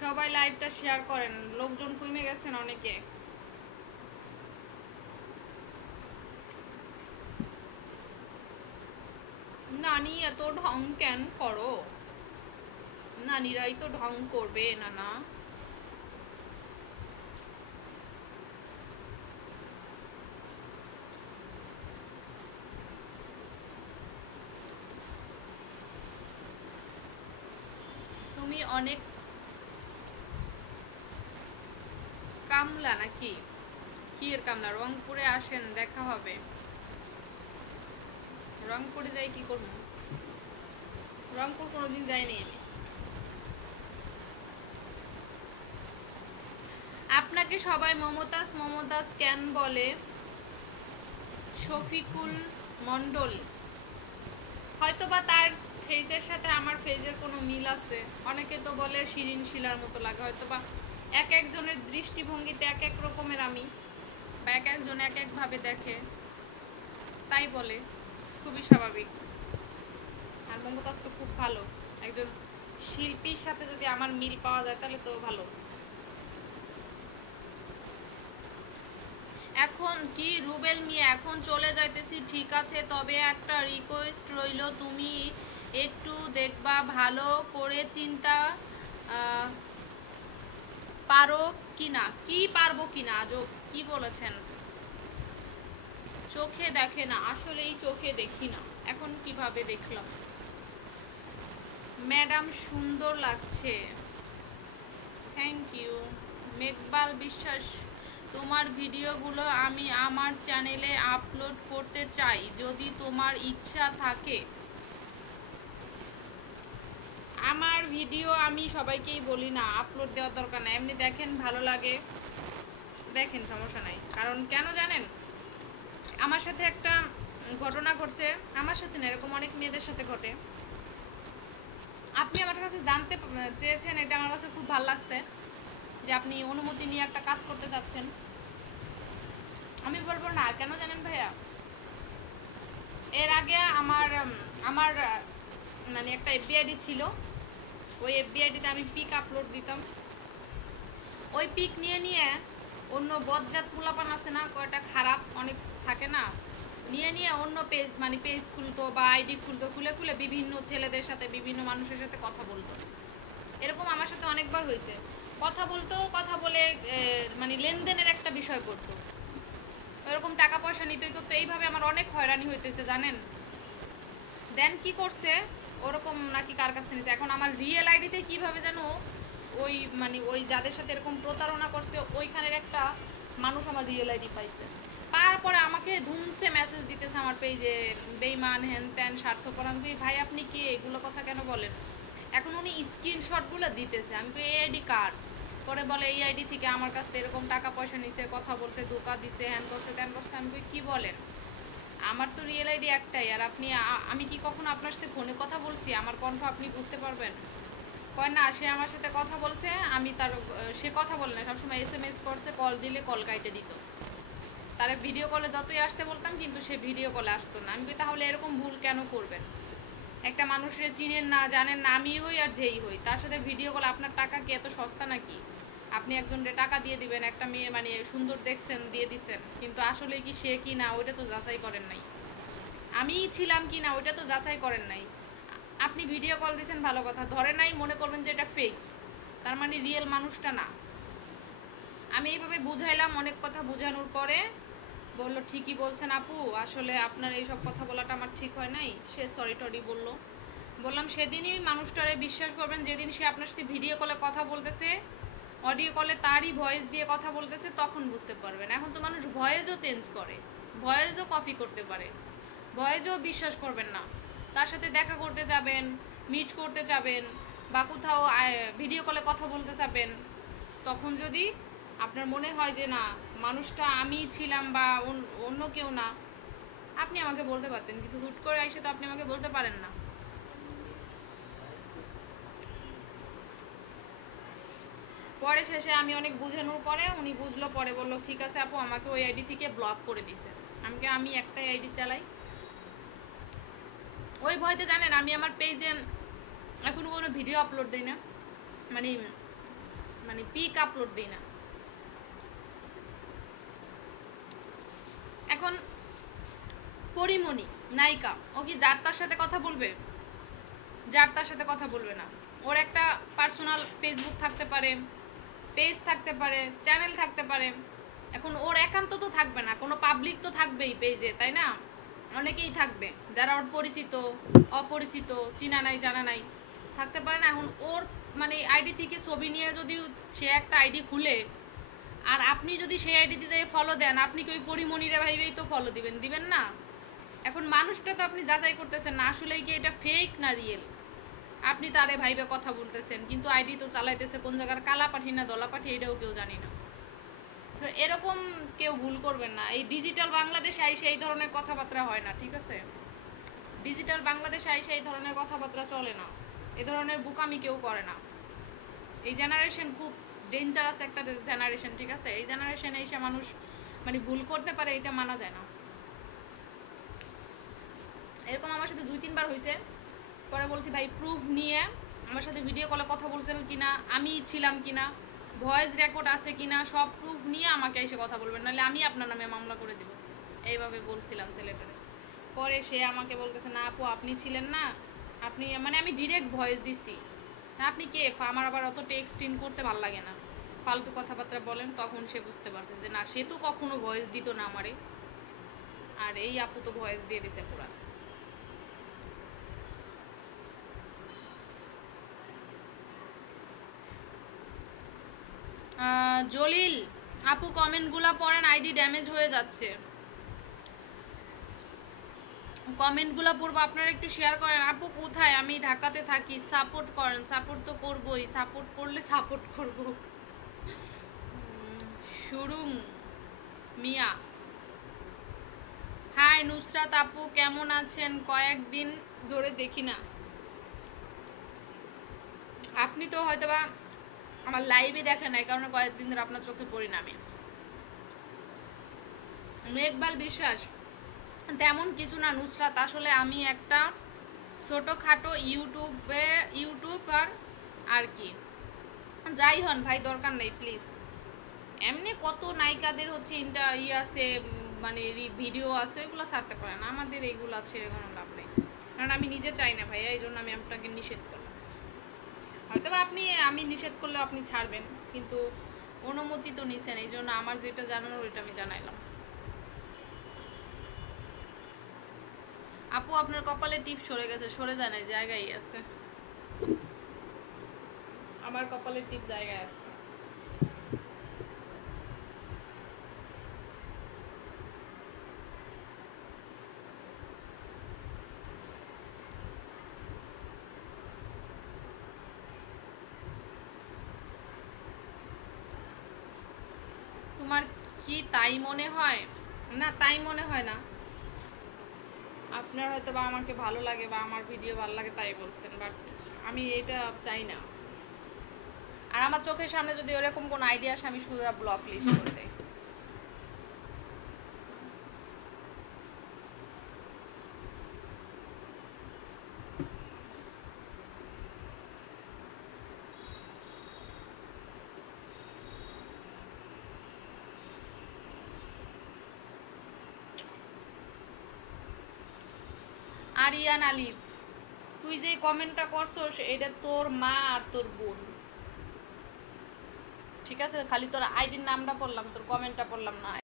সবাই লাইভটা শেয়ার করেন, লোকজন কমে গেছেন অনেকে। নানি এত ঢং কেন করো? নানিরাই তো ঢং করবে না না? তুমি অনেক কামলা নাকি? কি এর কামলা? রংপুরে আসেন, দেখা হবে। রংপুরে যাই কি করবো? রংপুর কোনোদিন যাইনি আমি। আপনাকে সবাই মমতাজ মমতাজ কেন বলে? শফিকুল মন্ডল। হয়তোবা তার ফেজের সাথে আমার ফেজের কোনো মিল আছে। অনেকে তো বলে শিরিন শিলার মতো লাগে, হয়তোবা এক একজনের দৃষ্টিভঙ্গিতে এক এক রকমের আমি, বা এক একজন এক একভাবে দেখে, তাই বলে। খুবই স্বাভাবিক। আর মমতাজ তো খুব ভালো একজন শিল্পীর সাথে যদি আমার মিল পাওয়া যায় তাহলে তো ভালো। এখন কি রুবেল নিয়ে এখন চলে যাইতেছি, ঠিক আছে, তবে একটা রিকোয়েস্ট রইল, তুমি একটু দেখবা ভালো করে চিন্তা পারো কিনা। কি পারবো কিনা? আজব কি বলেছেন? চোখে দেখে না, আসলেই চোখে দেখি না। এখন কিভাবে দেখলাম? ম্যাডাম সুন্দর লাগছে। Thank you. মেঘবাল বিশ্বাস, তোমার ভিডিওগুলো আমি আমার চ্যানেলে আপলোড করতে চাই, যদি তোমার ইচ্ছা থাকে। আমার ভিডিও আমি সবাইকেই বলি না আপলোড দেওয়ার দরকার নাই, এমনি দেখেন ভালো লাগে দেখেন, সমস্যা নাই। কারণ কেন জানেন, আমার সাথে একটা ঘটনা ঘটছে, আমার সাথে না, এরকম অনেক মেয়েদের সাথে ঘটে। আপনি আমার কাছে জানতে চেয়েছেন, এটা আমার কাছে খুব ভালো লাগছে যে আপনি অনুমতি নিয়ে একটা কাজ করতে চাচ্ছেন। আমি বলবো না কেন জানেন ভাইয়া, এর আগে আমার আমার মানে একটা এফবিআইডি ছিল, ওই এফবিআইডিতে আমি পিক আপলোড দিতাম। ওই পিক নিয়ে নিয়ে অন্য বজ্জাত পোলাপান আছে না, কয়টা খারাপ অনেক থাকে না, নিয়ে নিয়ে অন্য পেজ মানে পেজ খুলতো বা আইডি খুলতো, খুলে খুলে বিভিন্ন ছেলেদের সাথে বিভিন্ন মানুষের সাথে কথা বলতো। এরকম আমার সাথে অনেকবার হয়েছে। কথা বলতো, কথা বলে মানে লেনদেনের একটা বিষয় করতো, এরকম টাকা পয়সা নিতেই করতো। এইভাবে আমার অনেক হয়রানি হইতেছে জানেন। দেন কি করছে, ওরকম নাকি কার কাছ থেকে নিছে, এখন আমার রিয়েল আইডিতে কিভাবে যেন ওই মানে ওই যাদের সাথে এরকম প্রতারণা করছে ওইখানের একটা মানুষ আমার রিয়েল আইডি পাইছে। তারপরে আমাকে ধুমসে মেসেজ দিতেছে আমার পেজে, বেইমান হ্যান ত্যান স্বার্থপর। আমি কই ভাই আপনি কি এগুলো কথা কেন বলেন? এখন উনি স্ক্রিনশটগুলো দিতেছে, আমি কই এই আইডি কার? পরে বলে এই আইডি থেকে আমার কাছ থেকে এরকম টাকা পয়সা নিছে, কথা বলছে, ধোকা দিছে, হ্যান করছে ত্যান করছে। আমি কই কি বলেন? আমার তো রিয়েল আইডি একটাই, আর আপনি আমি কি কখনো আপনার সাথে ফোনে কথা বলছি? আমার কণ্ঠ আপনি বুঝতে পারবেন? কয় না, সে আমার সাথে কথা বলছে, আমি তার সে কথা বলে না, সবসময় এসএমএস করছে, কল দিলে কল কাইটে দিত। তার ভিডিও কলে যতই আসতে বলতাম কিন্তু সে ভিডিও কলে আসতো না। আমি কই তাহলে এরকম ভুল কেন করবেন? একটা মানুষের চিনেন না জানেন না, আমি হই আর যেই হই, তার সাথে ভিডিও কল, আপনার টাকা কি এত সস্তা নাকি? আপনি একজনকে টাকা দিয়ে দিবেন, একটা মেয়ে মানে সুন্দর দেখছেন দিয়ে দিচ্ছেন, কিন্তু আসলে কি সে কি না ওইটা তো যাচাই করেন নাই। আমি ছিলাম কি না ওইটা তো যাচাই করেন নাই। আপনি ভিডিও কল দিয়েছেন ভালো কথা, ধরে নাই মনে করবেন যে এটা ফেক, তার মানে রিয়েল মানুষটা না। আমি এইভাবে বুঝাইলাম, অনেক কথা বোঝানোর পরে বললো ঠিকই বলছেন আপু, আসলে আপনার এইসব কথা বলাটা আমার ঠিক হয় নাই। সে সরি টরি বললো। বললাম সেদিনই মানুষটারে বিশ্বাস করবেন যেদিন সে আপনার সাথে ভিডিও কলে কথা বলতেছে, অডিও কলে তারই ভয়েস দিয়ে কথা বলতেছে, তখন বুঝতে পারবেন। এখন তো মানুষ ভয়েসও চেঞ্জ করে, ভয়েসও কপি করতে পারে, ভয়েসও বিশ্বাস করবেন না। তার সাথে দেখা করতে যাবেন, মিট করতে যাবেন, বা কোথাও ভিডিও কলে কথা বলতে যাবেন, তখন যদি আপনার মনে হয় যে না মানুষটা আমি ছিলাম বা অন্য কেউ না, আপনি আমাকে বলতে পারতেন, কিন্তু হুট করে এসে তো আপনি আমাকে বলতে পারেন না। পরে শেষে আমি অনেক বুঝানোর পরে উনি বুঝলো, পরে বললো ঠিক আছে আপু, আমাকে ওই আইডি থেকে ব্লক করে দিছে। আমি একটাই আইডি চালাই, ওই ভয়তে জানেন আমি আমার পেজে এখন কোনো ভিডিও আপলোড দিই না, মানে মানে পিক আপলোড দিই না। এখন পরিমণি নায়িকা, ও কি যার তার সাথে কথা বলবে? যার তার সাথে কথা বলবে না। ওর একটা পার্সোনাল ফেসবুক থাকতে পারে, পেজ থাকতে পারে, চ্যানেল থাকতে পারে। এখন ওর একান্ত তো থাকবে না, কোনো পাবলিক তো থাকবেই পেজে, তাই না? অনেকেই থাকবে যারা ওর পরিচিত, অপরিচিত, চিনা নাই জানা নাই, থাকতে পারে না? এখন ওর মানে আইডি থেকে ছবি নিয়ে যদি সে একটা আইডি খুলে, আর আপনি যদি সেই আইডিতে যাই ফলো দেন, আপনি কি ওই পরিমণিরা ভাইবেই তো ফলো দিবেন? দিবেন না। এখন মানুষটা তো আপনি যাচাই করতেছেন না আসলেই কি এটা ফেক না রিয়েল। আপনি তারে ভাইবে কথা বলতেছেন, কিন্তু আইডি তো চালাইতেছে কোন জায়গার কালা পাঠি না দলা পাঠি, এটাও কেউ জানি না। তো এরকম কেউ ভুল করবেন না। এই ডিজিটাল বাংলাদেশে আইসে এই ধরনের কথাবার্তা হয় না, ঠিক আছে? ডিজিটাল বাংলাদেশে আইসে এই ধরনের কথাবার্তা চলে না, এ ধরনের বুকামি কেউ করে না। এই জেনারেশন খুব ডেঞ্জারাস একটা জেনারেশন, ঠিক আছে? এই জেনারেশনে এসে মানুষ মানে ভুল করতে পারে, এটা মানা যায় না। এরকম আমার সাথে 2-3 বার হয়েছে। পরে বলছি ভাই প্রুফ নিয়ে আমার সাথে ভিডিও কলে কথা বলছেন কিনা, আমি ছিলাম কিনা, ভয়েস রেকর্ড আছে কিনা, সব প্রুফ নিয়ে আমাকে এসে কথা বলবেন, নাহলে আমি আপনার নামে মামলা করে দিব। এইভাবে বলছিলাম ছেলেটারে। পরে সে আমাকে বলতেছে না আপু আপনি ছিলেন না, আপনি মানে আমি ডিরেক্ট ভয়েস দিছি না, আপনি কে? আমার আবার অত টেক্সট ইন করতে ভালো লাগে না, ফালতু কথাবার্তা বলেন। তখন সে বুঝতে পারছে যে না, সে তো কখনো ভয়েস দিত না আমারে, আর এই আপু তো ভয়েস দিয়ে দিছে পুরা। জলিল আপু কমেন্টগুলো পড়েন, আইডি ড্যামেজ হয়ে যাচ্ছে। কমেন্টগুলো পড়বো, আপনারা একটু শেয়ার করেন। আপু কোথায়? আমি ঢাকাতে থাকি, সাপোর্ট করেন। সাপোর্ট তো করবোই, সাপোর্ট করলে সাপোর্ট করব। শুরুং মিয়া, হাই নুসরাত আপু কেমন আছেন? কয়েকদিন ধরে দেখি না। আপনি তো হয়তোবা আমার লাইভে দেখেন নাই, কারণ কয়েকদিন ধরে আপনার চোখে পড়ি না আমি। মেঘবাল বিশ্বাস, তেমন কিছু না নুসরাত, আসলে আমি একটা ছোটোখাটো ইউটিউবার আর কি। যাই হন ভাই, দরকার নেই প্লিজ। এমনি কত নায়িকাদের হচ্ছে আছে, মানে ভিডিও আছে, ওইগুলো ছাড়তে পারে না। আমাদের এইগুলো ছেড়ে কোনো লাভ নেই, কারণ আমি নিজে চাই না ভাইয়া, এই জন্য আমি আপনাকে নিষেধ করলাম। হয়তো বা আমি নিষেধ করলেও আপনি ছাড়বেন, কিন্তু অনুমতি তো নিছেন, এই জন্য আমার যেটা জানানোর ওইটা আমি জানাইলাম। আপু আপনার কপালে টিপ সরে গেছে। সরে যায় না, জায়গায় আছে। আমার কপালের টিপ জায়গায় আছে। তোমার কি তাই মনে হয়? না, তাই মনে হয় না। আপনার হয়তো বা আমাকে ভালো লাগে বা আমার ভিডিও ভালো লাগে তাই বলছেন, বাট আমি এটা চাই না। আর আমার চোখের সামনে যদি ওরকম কোনো আইডিয়া আসে, আমি শুধু ব্লক লিস্ট করে দেই। আরিয়ান আলিফ, তুই যে কমেন্টটা করছস এটা তোর মা আর তোর বোন, ঠিক আছে? খালি তোর আইডির নামটা পড়লাম, তোর কমেন্টটা পড়লাম না।